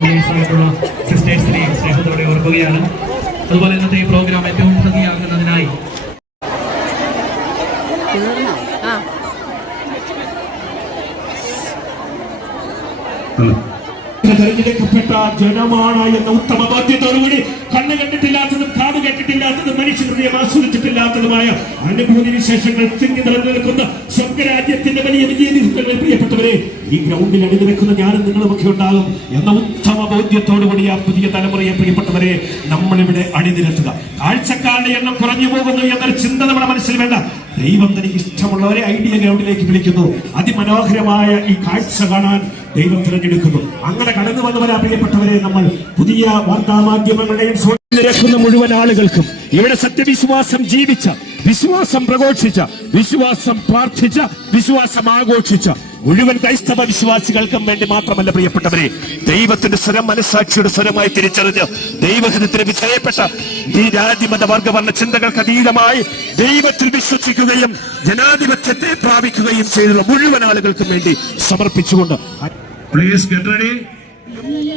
സിസ്റ്റേഴ്സിനെയും സ്നേഹത്തോടെ ഓർക്കുകയാണ്. അതുപോലെ ഇന്നത്തെ ഈ പ്രോഗ്രാം ഏറ്റവും ഭംഗിയാകുന്നതിനായി തെരഞ്ഞെടുക്കപ്പെട്ട ജനമാണ് എന്ന ഉത്തമ ബോധ്യത്തോടുകൂടി കണ്ണ് കണ്ടിട്ടില്ലാത്തതും കാത് കേട്ടിട്ടില്ലാത്തതും മനുഷ്യഹൃദയം ആസ്വദിച്ചിട്ടില്ലാത്തതുമായ അനുഭൂതി വിശേഷങ്ങൾ തിങ്ങി നിറഞ്ഞു നിൽക്കുന്ന സ്വർഗരാജ്യത്തിന്റെ വലിയ വിജയനിർത്തങ്ങൾ പ്രിയപ്പെട്ടവരെ, ഈ ഗ്രൗണ്ടിൽ അണിനിരക്കുന്ന ഞാനും നിങ്ങളുമൊക്കെ ഉണ്ടാകും എന്ന ഉത്തമ ബോധ്യത്തോടുകൂടി ആ പുതിയ തലമുറയെ പ്രിയപ്പെട്ടവരെ നമ്മളിവിടെ അണിനിരത്തുക. കാഴ്ചക്കാരുടെ എണ്ണം കുറഞ്ഞു പോകുന്നു എന്നൊരു ചിന്ത നമ്മുടെ മനസ്സിൽ വേണ്ട. ദൈവം തനിക്ക് ഇഷ്ടമുള്ളവരെ ഐഡിയ ഗ്രൗണ്ടിലേക്ക് വിളിക്കുന്നു. അതിമനോഹരമായ ഈ കാഴ്ച കാണാൻ ദൈവം തിരഞ്ഞെടുക്കുന്നു. അങ്ങനെ കടന്നു വന്നവരാ പ്രിയപ്പെട്ടവരെ നമ്മൾ പുതിയ വാർത്താമാധ്യമങ്ങളുടെയും നിരക്കുന്ന മുഴുവൻ ആളുകൾക്കും ഇവിടെ സത്യവിശ്വാസം ജീവിച്ച, വിശ്വാസം പ്രഘോഷിച്ച, വിശ്വാസം പ്രാർത്ഥിച്ച, വിശ്വാസം ആഘോഷിച്ച മുഴുവൻ ക്രൈസ്തവ വിശ്വാസികൾക്കും വേണ്ടി മാത്രമല്ല പ്രിയപ്പെട്ടവരെ, ദൈവത്തിന്റെ സ്വരം മനസ്സാക്ഷിയുടെ സ്വരമായി തിരിച്ചറിഞ്ഞ് ദൈവഹിതത്തിന് വിധേയപ്പെട്ട ഈ ജാതിമത വർഗവർണ്ണ ചിന്തകൾക്ക് അതീതമായി ദൈവത്തിൽ വിശ്വസിക്കുകയും ജനാധിപത്യത്തെ പ്രാപിക്കുകയും ചെയ്തുള്ള മുഴുവൻ ആളുകൾക്കും വേണ്ടി സമർപ്പിച്ചുകൊണ്ട് പ്ലീസ് ഗെറ്റ് റെഡി. Me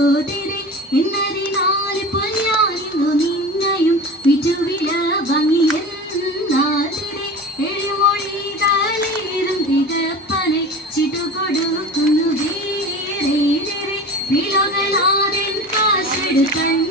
സോദരി എന്നതിനാലിപ്പോൾ ഞാൻ ഇന്നു നിന്നെയും വിറ്റുവില ഭംഗിയെന്നാതിരെ എഴുമൊഴി താലേറും തികപ്പനെ ചിട്ടുകൊടുക്കുന്നു വേറെ വിളകളാതെ കാശെടുക്കണ്ട